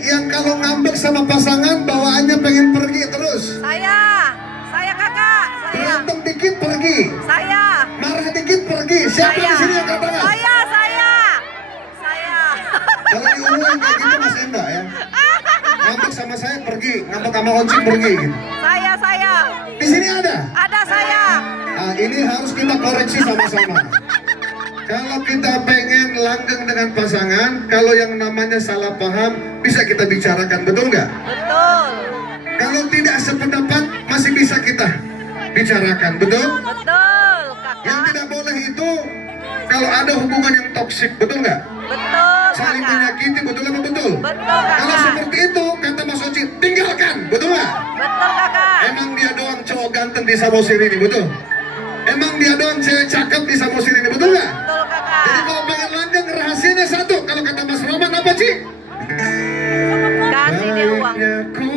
yang kalau ngambek sama pasangan bawaannya pengen pergi terus? Saya kakak, saya. Berantem dikit pergi, Saya. marah dikit pergi. Siapa di sini yang kata nggak? Saya. Kalau diumumin kayak gitu Mas Enda ya. Ngambek sama saya pergi, ngambek sama Onci pergi. Gitu. Saya. Di sini ada. Ada saya. Nah, ini harus kita koreksi sama-sama. Kalau kita pengen langgeng dengan pasangan, kalau yang namanya salah paham bisa kita bicarakan, betul nggak? Betul. Kalau tidak sependapat masih bisa kita bicarakan, betul? Betul, Yang kakak. tidak boleh itu kalau ada hubungan yang toksik, betul nggak? Betul, Saling kakak. menyakiti, betul apa betul? Betul, Kalau kakak. seperti itu, kata Mas Oci, tinggalkan, betul nggak? Betul, kakak. Emang dia doang cowok ganteng di Samosir ini, betul? Emang dia doang cewek cakep di Samosir ini, betul nggak? Betul, kakak. Jadi kalau pengen langgeng, rahasianya satu. Kalau kata Mas Roman apa, Ci? Kasih dia uang. Baiknya ku